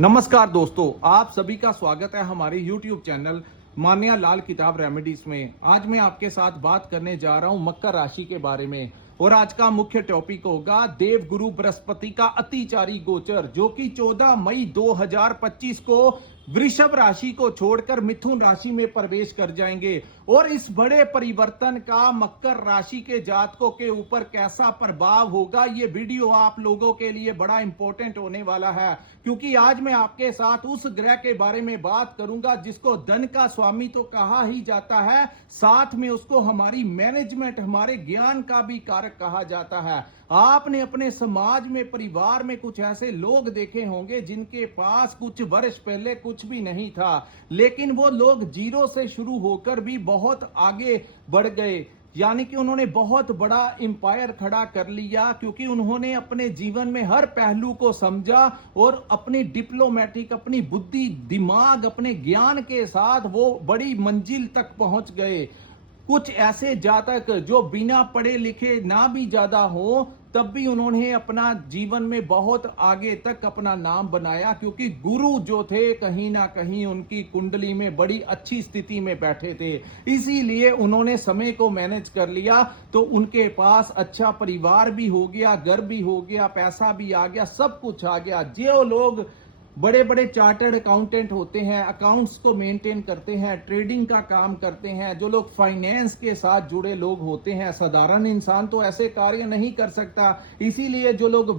नमस्कार दोस्तों, आप सभी का स्वागत है हमारे YouTube चैनल मान्या लाल किताब रेमेडीज में। आज मैं आपके साथ बात करने जा रहा हूं मकर राशि के बारे में और आज का मुख्य टॉपिक होगा देव गुरु बृहस्पति का अतिचारी गोचर, जो कि 14 मई 2025 को वृषभ राशि को छोड़कर मिथुन राशि में प्रवेश कर जाएंगे। और इस बड़े परिवर्तन का मकर राशि के जातकों के ऊपर कैसा प्रभाव होगा, ये वीडियो आप लोगों के लिए बड़ा इंपॉर्टेंट होने वाला है, क्योंकि आज मैं आपके साथ उस ग्रह के बारे में बात करूंगा जिसको धन का स्वामी तो कहा ही जाता है, साथ में उसको हमारी मैनेजमेंट, हमारे ज्ञान का भी कारक कहा जाता है। आपने अपने समाज में, परिवार में कुछ ऐसे लोग देखे होंगे जिनके पास कुछ वर्ष पहले कुछ भी नहीं था, लेकिन वो लोग जीरो से शुरू होकर भी बहुत आगे बढ़ गए, यानी कि उन्होंने बहुत बड़ा एम्पायर खड़ा कर लिया, क्योंकि उन्होंने अपने जीवन में हर पहलू को समझा और अपनी डिप्लोमेटिक, अपनी बुद्धि, दिमाग, अपने ज्ञान के साथ वो बड़ी मंजिल तक पहुंच गए। कुछ ऐसे जातक जो बिना पढ़े लिखे ना भी ज्यादा हो, तब भी उन्होंने अपना जीवन में बहुत आगे तक अपना नाम बनाया, क्योंकि गुरु जो थे कहीं ना कहीं उनकी कुंडली में बड़ी अच्छी स्थिति में बैठे थे। इसीलिए उन्होंने समय को मैनेज कर लिया, तो उनके पास अच्छा परिवार भी हो गया, घर भी हो गया, पैसा भी आ गया, सब कुछ आ गया। जो लोग बड़े बड़े चार्टर्ड अकाउंटेंट होते हैं, अकाउंट्स को मेंटेन करते हैं, ट्रेडिंग का काम करते हैं, जो लोग फाइनेंस के साथ जुड़े लोग होते हैं, साधारण इंसान तो ऐसे कार्य नहीं कर सकता। इसीलिए जो लोग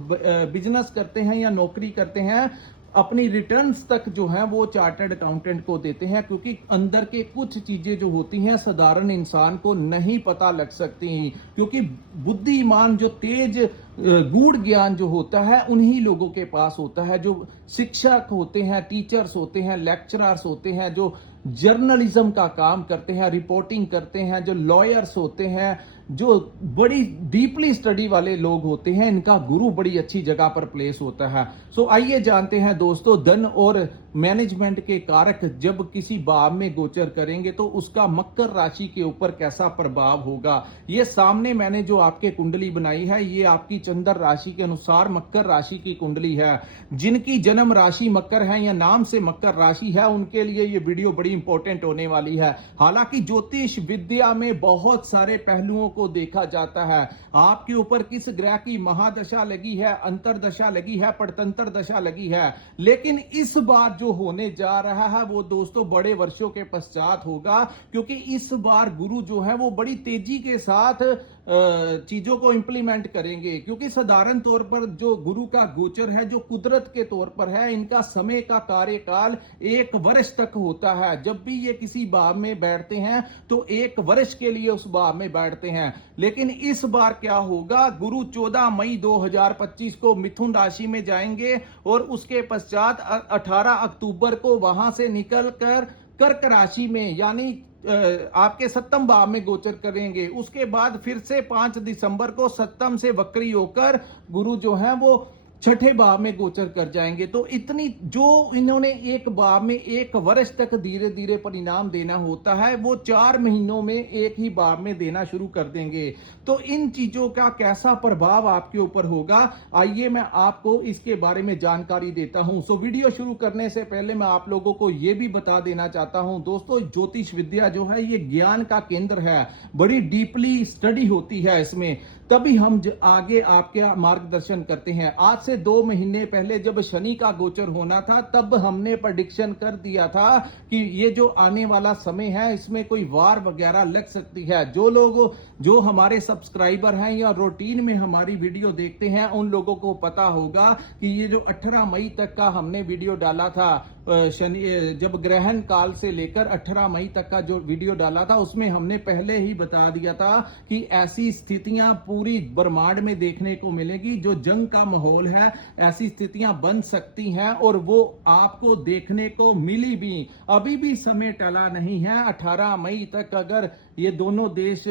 बिजनेस करते हैं या नौकरी करते हैं, अपनी रिटर्न्स तक जो है वो चार्टर्ड अकाउंटेंट को देते हैं, क्योंकि अंदर के कुछ चीजें जो होती हैं साधारण इंसान को नहीं पता लग सकती, क्योंकि बुद्धिमान, जो तेज गूढ़ ज्ञान जो होता है उन्हीं लोगों के पास होता है। जो शिक्षक होते हैं, टीचर्स होते हैं, लेक्चरर्स होते हैं, जो जर्नलिज्म का काम करते हैं, रिपोर्टिंग करते हैं, जो लॉयर्स होते हैं, जो बड़ी डीपली स्टडी वाले लोग होते हैं, इनका गुरु बड़ी अच्छी जगह पर प्लेस होता है। सो आइए जानते हैं दोस्तों, धन और मैनेजमेंट के कारक जब किसी भाव में गोचर करेंगे तो उसका मकर राशि के ऊपर कैसा प्रभाव होगा। ये सामने मैंने जो आपके कुंडली बनाई है, ये आपकी चंद्र राशि के अनुसार मकर राशि की कुंडली है। जिनकी जन्म राशि मकर है या नाम से मकर राशि है, उनके लिए ये वीडियो बड़ी इंपॉर्टेंट होने वाली है। हालांकि ज्योतिष विद्या में बहुत सारे पहलुओं को देखा जाता है। आपके ऊपर किस ग्रह की महादशा लगी है, अंतरदशा लगी है, पड़तंत्र दशा लगी है, लेकिन इस बार जो होने जा रहा है वो दोस्तों बड़े वर्षों के पश्चात होगा, क्योंकि इस बार गुरु जो है वो बड़ी तेजी के साथ चीजों को इंप्लीमेंट करेंगे। क्योंकि साधारण तौर पर जो गुरु का गोचर है, जो कुदरत के तौर पर है, इनका समय का कार्यकाल 1 वर्ष तक होता है। जब भी ये किसी भाव में बैठते हैं तो 1 वर्ष के लिए उस भाव में बैठते हैं। लेकिन इस बार क्या होगा, गुरु 14 मई 2025 को मिथुन राशि में जाएंगे और उसके पश्चात 18 अक्टूबर को वहां से निकलकर कर्क राशि में, यानी आपके 7वें भाव में गोचर करेंगे। उसके बाद फिर से 5 दिसंबर को 7वें से वक्री होकर गुरु जो है वो 6ठे भाव में गोचर कर जाएंगे। तो इतनी जो इन्होंने एक भाव में 1 वर्ष तक धीरे धीरे परिणाम देना होता है, वो 4 महीनों में एक ही भाव में देना शुरू कर देंगे। तो इन चीजों का कैसा प्रभाव आपके ऊपर होगा, आइए मैं आपको इसके बारे में जानकारी देता हूं। सो वीडियो शुरू करने से पहले मैं आप लोगों को यह भी बता देना चाहता हूं दोस्तों, ज्योतिष विद्या जो है ये ज्ञान का केंद्र है, बड़ी डीपली स्टडी होती है इसमें, तभी हम आगे आपके मार्गदर्शन करते हैं। आज से 2 महीने पहले जब शनि का गोचर होना था, तब हमने प्रेडिक्शन कर दिया था कि ये जो आने वाला समय है इसमें कोई वार वगैरह लग सकती है। जो लोग, जो हमारे सब्सक्राइबर हैं या रूटीन में हमारी वीडियो देखते हैं, उन लोगों को पता होगा कि ये जो 18 मई तक का हमने वीडियो डाला था, शनि जब ग्रहण काल से लेकर 18 मई तक का जो वीडियो डाला था, उसमें हमने पहले ही बता दिया था कि ऐसी स्थितियां पूरी ब्रह्मांड में देखने को मिलेगी, जो जंग का माहौल है, ऐसी स्थितियां बन सकती हैं और वो आपको देखने को मिली भी। अभी भी समय टला नहीं है। 18 मई तक अगर ये दोनों देश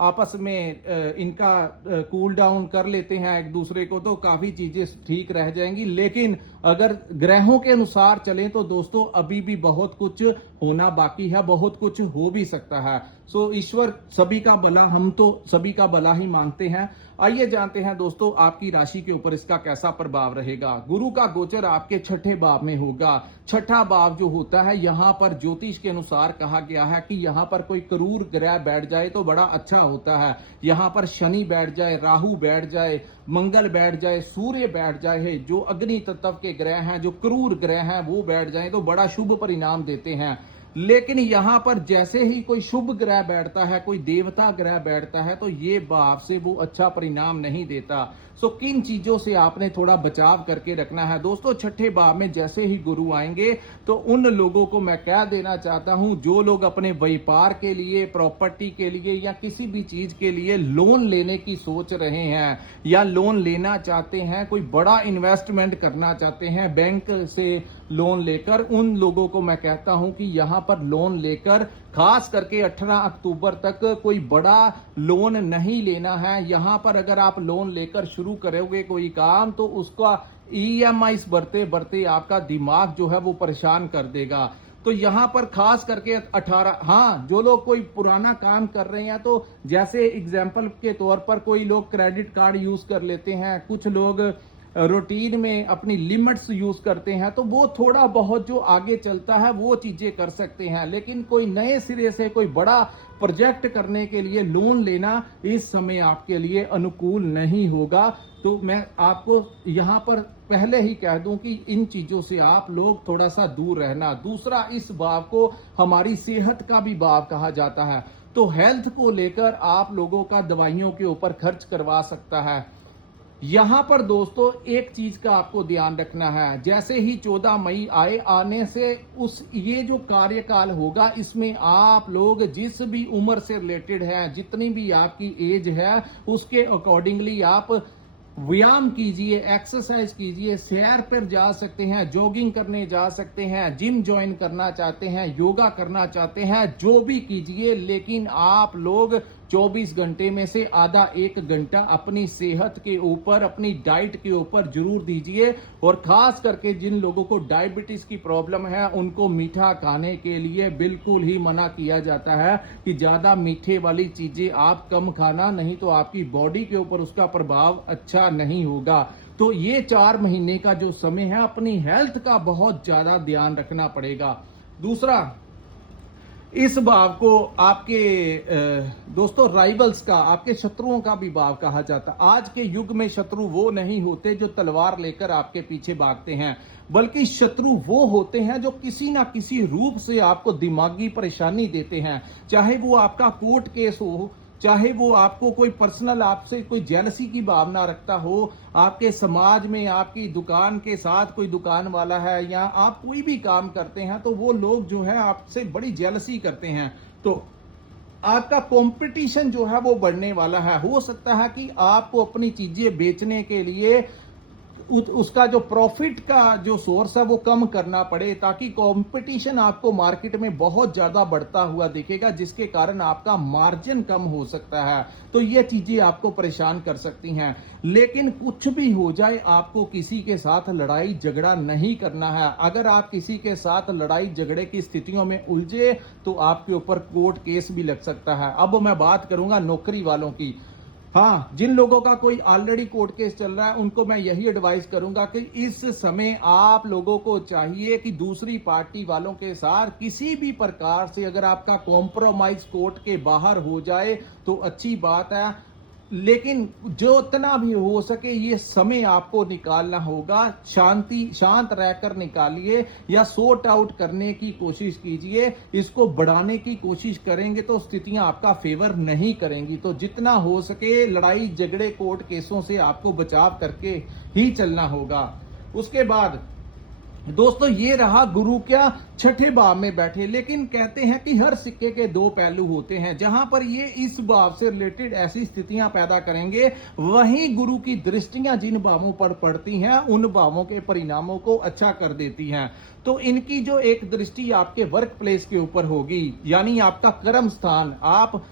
आपस में इनका कूल डाउन कर लेते हैं एक दूसरे को, तो काफी चीजें ठीक रह जाएंगी। लेकिन अगर ग्रहों के अनुसार चलें तो दोस्तों अभी भी बहुत कुछ होना बाकी है, बहुत कुछ हो भी सकता है। सो ईश्वर सभी का भला, हम तो सभी का भला ही मांगते हैं। आइए जानते हैं दोस्तों आपकी राशि के ऊपर इसका कैसा प्रभाव रहेगा। गुरु का गोचर आपके छठे भाव में होगा। छठा भाव जो होता है, यहां पर ज्योतिष के अनुसार कहा गया है कि यहां पर कोई क्रूर ग्रह बैठ जाए तो बड़ा अच्छा होता है। यहां पर शनि बैठ जाए, राहु बैठ जाए, मंगल बैठ जाए, सूर्य बैठ जाए, जो अग्नि तत्व के ग्रह हैं, जो क्रूर ग्रह हैं, वो बैठ जाए तो बड़ा शुभ परिणाम देते हैं। लेकिन यहां पर जैसे ही कोई शुभ ग्रह बैठता है, कोई देवता ग्रह बैठता है, तो ये भाव से वो अच्छा परिणाम नहीं देता। सो किन चीजों से आपने थोड़ा बचाव करके रखना है दोस्तों। छठे भाव में जैसे ही गुरु आएंगे तो उन लोगों को मैं कह देना चाहता हूं, जो लोग अपने व्यापार के लिए, प्रॉपर्टी के लिए या किसी भी चीज के लिए लोन लेने की सोच रहे हैं या लोन लेना चाहते हैं, कोई बड़ा इन्वेस्टमेंट करना चाहते हैं बैंक से लोन लेकर, उन लोगों को मैं कहता हूं कि यहां पर लोन लेकर खास करके 18 अक्टूबर तक कोई बड़ा लोन नहीं लेना है। यहां पर अगर आप लोन लेकर शुरू करोगे कोई काम तो उसका EMI बढ़ते बढ़ते आपका दिमाग जो है वो परेशान कर देगा। तो यहां पर खास करके 18, हाँ, जो लोग कोई पुराना काम कर रहे हैं, तो जैसे एग्जाम्पल के तौर पर कोई लोग क्रेडिट कार्ड यूज कर लेते हैं, कुछ लोग रूटीन में अपनी लिमिट्स यूज करते हैं, तो वो थोड़ा बहुत जो आगे चलता है वो चीजें कर सकते हैं। लेकिन कोई नए सिरे से कोई बड़ा प्रोजेक्ट करने के लिए लोन लेना इस समय आपके लिए अनुकूल नहीं होगा। तो मैं आपको यहां पर पहले ही कह दूं कि इन चीजों से आप लोग थोड़ा सा दूर रहना। दूसरा, इस भाव को हमारी सेहत का भी भाव कहा जाता है, तो हेल्थ को लेकर आप लोगों का दवाइयों के ऊपर खर्च करवा सकता है। यहां पर दोस्तों एक चीज का आपको ध्यान रखना है, जैसे ही 14 मई आने से ये जो कार्यकाल होगा, इसमें आप लोग जिस भी उम्र से रिलेटेड हैं, जितनी भी आपकी एज है, उसके अकॉर्डिंगली आप व्यायाम कीजिए, एक्सरसाइज कीजिए, सैर पर जा सकते हैं, जॉगिंग करने जा सकते हैं, जिम ज्वाइन करना चाहते हैं, योगा करना चाहते हैं, जो भी कीजिए। लेकिन आप लोग 24 घंटे में से आधा 1 घंटा अपनी सेहत के ऊपर, अपनी डाइट के ऊपर जरूर दीजिए। और खास करके जिन लोगों को डायबिटीज की प्रॉब्लम है, उनको मीठा खाने के लिए बिल्कुल ही मना किया जाता है कि ज्यादा मीठे वाली चीजें आप कम खाना, नहीं तो आपकी बॉडी के ऊपर उसका प्रभाव अच्छा नहीं होगा। तो ये 4 महीने का जो समय है, अपनी हेल्थ का बहुत ज्यादा ध्यान रखना पड़ेगा। दूसरा, इस भाव को आपके दोस्तों राइवल्स का, आपके शत्रुओं का भी भाव कहा जाता है। आज के युग में शत्रु वो नहीं होते जो तलवार लेकर आपके पीछे भागते हैं, बल्कि शत्रु वो होते हैं जो किसी ना किसी रूप से आपको दिमागी परेशानी देते हैं। चाहे वो आपका कोर्ट केस हो, चाहे वो आपको कोई पर्सनल आपसे कोई जेलसी की भावना रखता हो, आपके समाज में आपकी दुकान के साथ कोई दुकान वाला है, या आप कोई भी काम करते हैं, तो वो लोग जो है आपसे बड़ी जेलसी करते हैं। तो आपका कंपटीशन जो है वो बढ़ने वाला है। हो सकता है कि आपको अपनी चीजें बेचने के लिए उसका जो प्रॉफिट का जो सोर्स है वो कम करना पड़े, ताकि कंपटीशन आपको मार्केट में बहुत ज्यादा बढ़ता हुआ दिखेगा, जिसके कारण आपका मार्जिन कम हो सकता है। तो ये चीजें आपको परेशान कर सकती हैं। लेकिन कुछ भी हो जाए, आपको किसी के साथ लड़ाई झगड़ा नहीं करना है। अगर आप किसी के साथ लड़ाई झगड़े की स्थितियों में उलझे तो आपके ऊपर कोर्ट केस भी लग सकता है। अब मैं बात करूंगा नौकरी वालों की। हाँ, जिन लोगों का कोई ऑलरेडी कोर्ट केस चल रहा है, उनको मैं यही एडवाइस करूंगा कि इस समय आप लोगों को चाहिए कि दूसरी पार्टी वालों के साथ किसी भी प्रकार से अगर आपका कॉम्प्रोमाइज कोर्ट के बाहर हो जाए तो अच्छी बात है। लेकिन जो इतना भी हो सके ये समय आपको निकालना होगा। शांत रहकर निकालिए या सॉर्ट आउट करने की कोशिश कीजिए। इसको बढ़ाने की कोशिश करेंगे तो स्थितियां आपका फेवर नहीं करेंगी। तो जितना हो सके लड़ाई झगड़े कोर्ट केसों से आपको बचाव करके ही चलना होगा। उसके बाद दोस्तों ये रहा गुरु क्या छठे भाव में बैठे। लेकिन कहते हैं कि हर सिक्के के दो पहलू होते हैं। जहां पर ये इस भाव से रिलेटेड ऐसी स्थितियां पैदा करेंगे, वहीं गुरु की दृष्टियां जिन भावों पर पड़ती हैं उन भावों के परिणामों को अच्छा कर देती हैं। तो इनकी जो एक दृष्टि आपके वर्क प्लेस के ऊपर होगी, यानी आपका कर्म स्थान, आप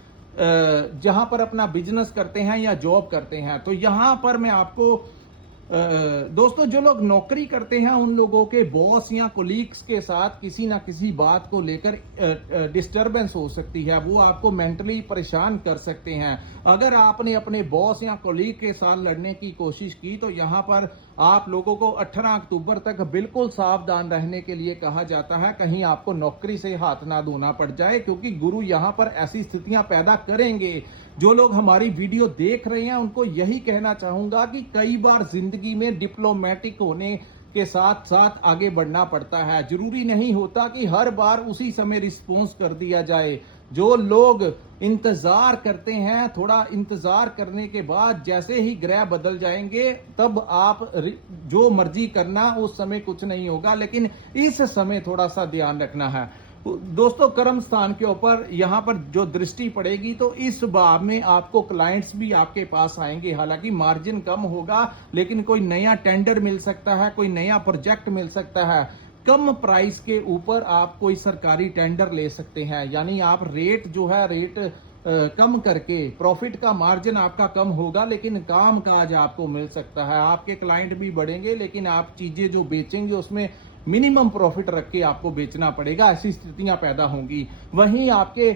जहां पर अपना बिजनेस करते हैं या जॉब करते हैं, तो यहां पर मैं आपको दोस्तों, जो लोग नौकरी करते हैं उन लोगों के बॉस या कोलीग्स के साथ किसी ना किसी बात को लेकर डिस्टरबेंस हो सकती है, वो आपको मेंटली परेशान कर सकते हैं। अगर आपने अपने बॉस या कोलीग के साथ लड़ने की कोशिश की तो यहाँ पर आप लोगों को 18 अक्टूबर तक बिल्कुल सावधान रहने के लिए कहा जाता है, कहीं आपको नौकरी से हाथ ना धोना पड़ जाए, क्योंकि गुरु यहाँ पर ऐसी स्थितियां पैदा करेंगे। जो लोग हमारी वीडियो देख रहे हैं उनको यही कहना चाहूंगा कि कई बार जिंदगी में डिप्लोमेटिक होने के साथ साथ आगे बढ़ना पड़ता है। जरूरी नहीं होता कि हर बार उसी समय रिस्पॉन्स कर दिया जाए। जो लोग इंतजार करते हैं, थोड़ा इंतजार करने के बाद जैसे ही ग्रह बदल जाएंगे तब आप जो मर्जी करना, उस समय कुछ नहीं होगा, लेकिन इस समय थोड़ा सा ध्यान रखना है। दोस्तों, कर्म स्थान के ऊपर यहाँ पर जो दृष्टि पड़ेगी तो इस भाव में आपको क्लाइंट्स भी आपके पास आएंगे। हालांकि मार्जिन कम होगा, लेकिन कोई नया टेंडर मिल सकता है, कोई नया प्रोजेक्ट मिल सकता है। कम प्राइस के ऊपर आप कोई सरकारी टेंडर ले सकते हैं, यानी आप रेट जो है रेट कम करके, प्रॉफिट का मार्जिन आपका कम होगा लेकिन काम काज आपको मिल सकता है। आपके क्लाइंट भी बढ़ेंगे, लेकिन आप चीजें जो बेचेंगे उसमें मिनिमम प्रॉफिट रख के आपको बेचना पड़ेगा। ऐसी स्थितियां पैदा होंगी। वहीं आपके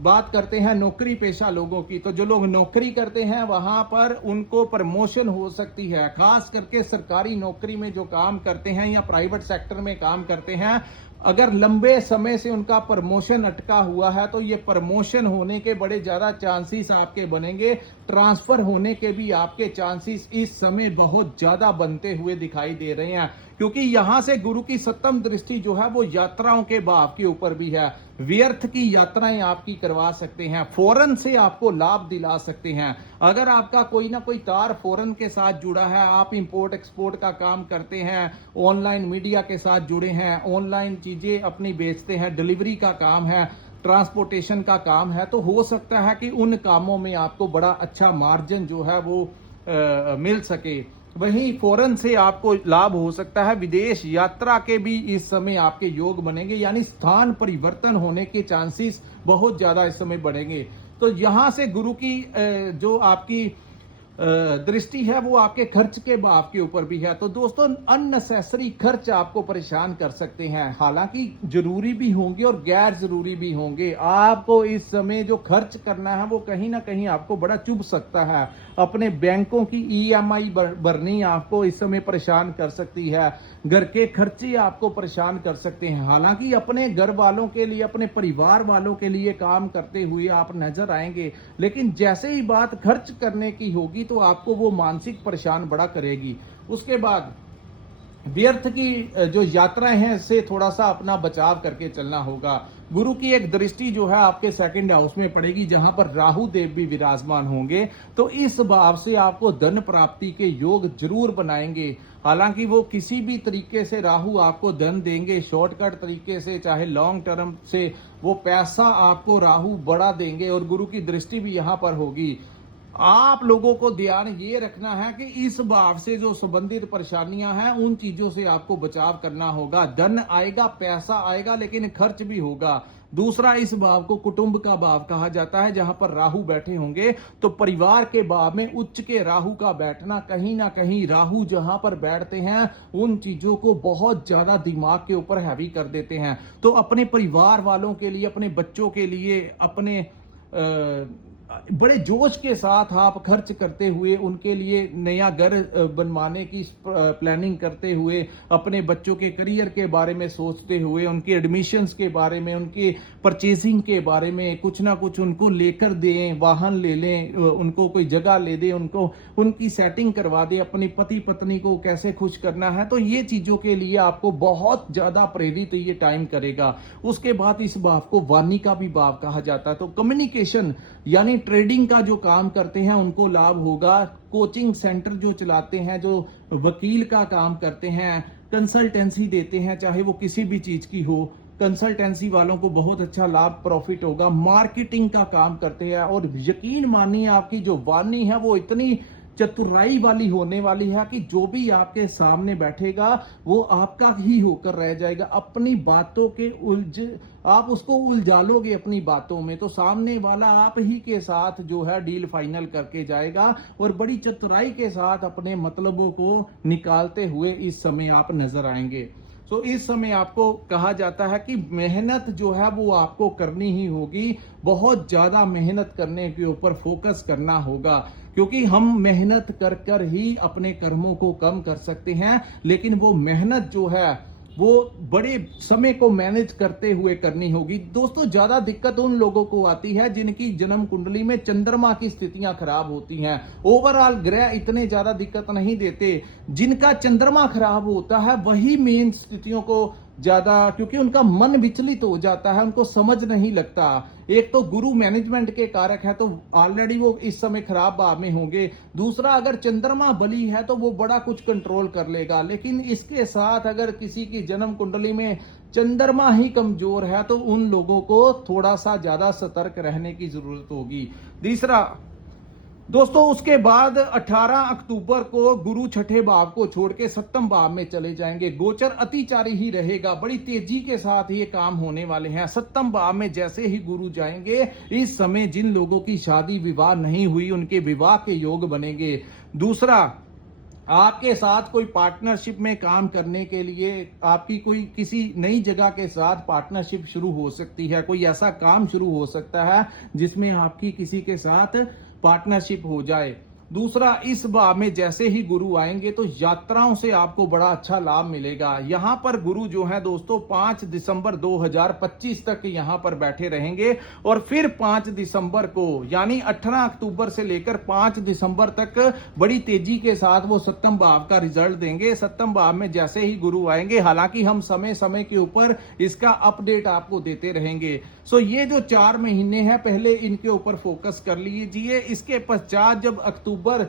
बात करते हैं नौकरी पेशा लोगों की, तो जो लोग नौकरी करते हैं वहां पर उनको प्रमोशन हो सकती है। खास करके सरकारी नौकरी में जो काम करते हैं या प्राइवेट सेक्टर में काम करते हैं, अगर लंबे समय से उनका प्रमोशन अटका हुआ है तो ये प्रमोशन होने के बड़े ज्यादा चांसेस आपके बनेंगे। ट्रांसफर होने के भी आपके चांसेस इस समय बहुत ज्यादा बनते हुए दिखाई दे रहे हैं, क्योंकि यहां से गुरु की सप्तम दृष्टि जो है वो यात्राओं के भाव के ऊपर भी है। व्यर्थ की यात्राएं आपकी करवा सकते हैं, फौरन से आपको लाभ दिला सकते हैं। अगर आपका कोई ना कोई तार फौरन के साथ जुड़ा है, आप इंपोर्ट एक्सपोर्ट का काम करते हैं, ऑनलाइन मीडिया के साथ जुड़े हैं, ऑनलाइन चीजें अपनी बेचते हैं, डिलीवरी का काम है, ट्रांसपोर्टेशन का काम है, तो हो सकता है कि उन कामों में आपको बड़ा अच्छा मार्जिन जो है वो मिल सके। वहीं फौरन से आपको लाभ हो सकता है। विदेश यात्रा के भी इस समय आपके योग बनेंगे, यानी स्थान परिवर्तन होने के चांसेस बहुत ज्यादा इस समय बढ़ेंगे। तो यहां से गुरु की जो आपकी दृष्टि है वो आपके खर्च के भाव के ऊपर भी है। तो दोस्तों, अननेसेसरी खर्च आपको परेशान कर सकते हैं, हालांकि जरूरी भी होंगे और गैर जरूरी भी होंगे। आपको इस समय जो खर्च करना है वो कहीं ना कहीं आपको बड़ा चुभ सकता है। अपने बैंकों की ईएमआई भरनी आपको इस समय परेशान कर सकती है, घर के खर्चे आपको परेशान कर सकते हैं। हालांकि अपने घर वालों के लिए, अपने परिवार वालों के लिए काम करते हुए आप नजर आएंगे, लेकिन जैसे ही बात खर्च करने की होगी तो आपको वो मानसिक परेशान बड़ा करेगी। उसके बाद व्यर्थ की जो यात्राएं हैं इससे थोड़ा सा अपना बचाव करके चलना होगा। गुरु की एक दृष्टि जो है आपके सेकंड हाउस में पड़ेगी, जहां पर राहु देव भी विराजमान होंगे, तो इस भाव से आपको धन प्राप्ति के योग जरूर बनाएंगे। हालांकि वो किसी भी तरीके से राहु आपको धन देंगे, शॉर्टकट तरीके से चाहे लॉन्ग टर्म से, वो पैसा आपको राहु बड़ा देंगे और गुरु की दृष्टि भी यहां पर होगी। आप लोगों को ध्यान ये रखना है कि इस भाव से जो संबंधित परेशानियां हैं उन चीजों से आपको बचाव करना होगा। धन आएगा, पैसा आएगा, लेकिन खर्च भी होगा। दूसरा, इस भाव को कुटुंब का भाव कहा जाता है, जहां पर राहु बैठे होंगे, तो परिवार के भाव में उच्च के राहु का बैठना, कहीं ना कहीं राहु जहां पर बैठते हैं उन चीजों को बहुत ज्यादा दिमाग के ऊपर हैवी कर देते हैं। तो अपने परिवार वालों के लिए, अपने बच्चों के लिए, अपने बड़े जोश के साथ आप खर्च करते हुए, उनके लिए नया घर बनवाने की प्लानिंग करते हुए, अपने बच्चों के करियर के बारे में सोचते हुए, उनके एडमिशन्स के बारे में, उनके परचेजिंग के बारे में कुछ ना कुछ उनको लेकर दें, वाहन ले लें, उनको कोई जगह ले दें, उनको उनकी सेटिंग करवा दें, अपनी पति पत्नी को कैसे खुश करना है। तो ये चीजों के लिए आपको बहुत ज्यादा प्रेरित ये टाइम करेगा। उसके बाद इस भाव को वाणी का भी भाव कहा जाता है। तो कम्युनिकेशन यानी ट्रेडिंग का जो काम करते हैं उनको लाभ होगा। कोचिंग सेंटर जो चलाते हैं, जो वकील का काम करते हैं, कंसल्टेंसी देते हैं, चाहे वो किसी भी चीज की हो, कंसल्टेंसी वालों को बहुत अच्छा लाभ प्रॉफिट होगा। मार्केटिंग का काम करते हैं, और यकीन मानिए आपकी जो वाणी है वो इतनी चतुराई वाली होने वाली है कि जो भी आपके सामने बैठेगा वो आपका ही होकर रह जाएगा। अपनी बातों के आप उसको उलझा लोगे अपनी बातों में, तो सामने वाला आप ही के साथ जो है डील फाइनल करके जाएगा और बड़ी चतुराई के साथ अपने मतलबों को निकालते हुए इस समय आप नजर आएंगे। तो इस समय आपको कहा जाता है कि मेहनत जो है वो आपको करनी ही होगी, बहुत ज्यादा मेहनत करने के ऊपर फोकस करना होगा, क्योंकि हम मेहनत कर कर ही अपने कर्मों को कम कर सकते हैं, लेकिन वो मेहनत जो है वो बड़े समय को मैनेज करते हुए करनी होगी। दोस्तों, ज्यादा दिक्कत उन लोगों को आती है जिनकी जन्म कुंडली में चंद्रमा की स्थितियां खराब होती हैं। ओवरऑल ग्रह इतने ज्यादा दिक्कत नहीं देते, जिनका चंद्रमा खराब होता है वही मेन स्थितियों को ज्यादा, क्योंकि उनका मन विचलित हो जाता है, उनको समझ नहीं लगता। एक तो गुरु मैनेजमेंट के कारक है, तो ऑलरेडी वो इस समय खराब भाव में होंगे। दूसरा, अगर चंद्रमा बली है तो वो बड़ा कुछ कंट्रोल कर लेगा, लेकिन इसके साथ अगर किसी की जन्म कुंडली में चंद्रमा ही कमजोर है तो उन लोगों को थोड़ा सा ज्यादा सतर्क रहने की जरूरत होगी। तीसरा दोस्तों, उसके बाद 18 अक्टूबर को गुरु छठे भाव को छोड़ के सप्तम भाव में चले जाएंगे। गोचर अतिचारी ही रहेगा, बड़ी तेजी के साथ ये काम होने वाले हैं। सप्तम भाव में जैसे ही गुरु जाएंगे, इस समय जिन लोगों की शादी विवाह नहीं हुई उनके विवाह के योग बनेंगे। दूसरा, आपके साथ कोई पार्टनरशिप में काम करने के लिए आपकी कोई किसी नई जगह के साथ पार्टनरशिप शुरू हो सकती है। कोई ऐसा काम शुरू हो सकता है जिसमें आपकी किसी के साथ पार्टनरशिप हो जाए। दूसरा, इस भाव में जैसे ही गुरु आएंगे तो यात्राओं से आपको बड़ा अच्छा लाभ मिलेगा। यहां पर गुरु जो है दोस्तों 5 दिसंबर 2025 तक यहां पर बैठे रहेंगे और फिर 5 दिसंबर को यानी 18 अक्टूबर से लेकर 5 दिसंबर तक बड़ी तेजी के साथ वो सप्तम भाव का रिजल्ट देंगे। सप्तम भाव में जैसे ही गुरु आएंगे, हालांकि हम समय समय के ऊपर इसका अपडेट आपको देते रहेंगे। सो ये जो 4 महीने हैं पहले इनके ऊपर फोकस कर लीजिए। इसके पश्चात जब अक्टूबर,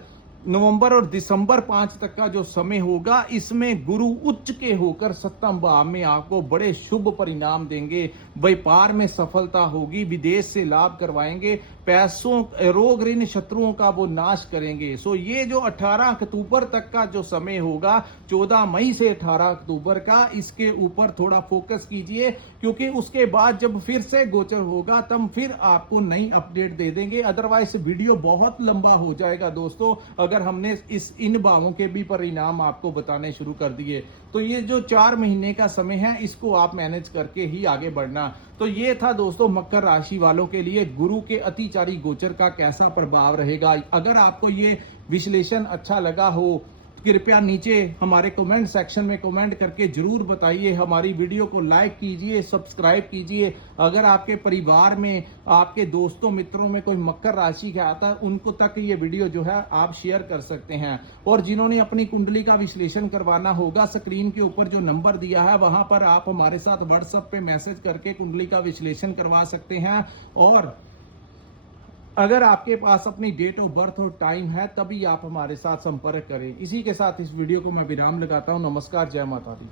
नवंबर और दिसंबर 5 तक का जो समय होगा, इसमें गुरु उच्च के होकर सप्तम भाव में आपको बड़े शुभ परिणाम देंगे। व्यापार में सफलता होगी, विदेश से लाभ करवाएंगे, पैसों, रोग ऋण शत्रुओं का वो नाश करेंगे। सो ये जो 18 अक्टूबर तक का जो समय होगा, 14 मई से 18 अक्टूबर का, इसके ऊपर थोड़ा फोकस कीजिए, क्योंकि उसके बाद जब फिर से गोचर होगा तब फिर आपको नई अपडेट दे देंगे। अदरवाइज वीडियो बहुत लंबा हो जाएगा दोस्तों, अगर हमने इन भावों के भी परिणाम आपको बताने शुरू कर दिए। तो ये जो 4 महीने का समय है, इसको आप मैनेज करके ही आगे बढ़ना। तो ये था दोस्तों मकर राशि वालों के लिए गुरु के अतिचारी गोचर का कैसा प्रभाव रहेगा। अगर आपको ये विश्लेषण अच्छा लगा हो, कृपया नीचे हमारे कमेंट सेक्शन में कमेंट करके जरूर बताइए। हमारी वीडियो को लाइक कीजिए, सब्सक्राइब कीजिए। अगर आपके परिवार में, आपके दोस्तों मित्रों में कोई मकर राशि का आता है, उनको तक ये वीडियो जो है आप शेयर कर सकते हैं। और जिन्होंने अपनी कुंडली का विश्लेषण करवाना होगा, स्क्रीन के ऊपर जो नंबर दिया है वहां पर आप हमारे साथ व्हाट्सएप पे मैसेज करके कुंडली का विश्लेषण करवा सकते हैं। और अगर आपके पास अपनी डेट ऑफ बर्थ और टाइम है तभी आप हमारे साथ संपर्क करें। इसी के साथ इस वीडियो को मैं विराम लगाता हूं। नमस्कार, जय माता दी।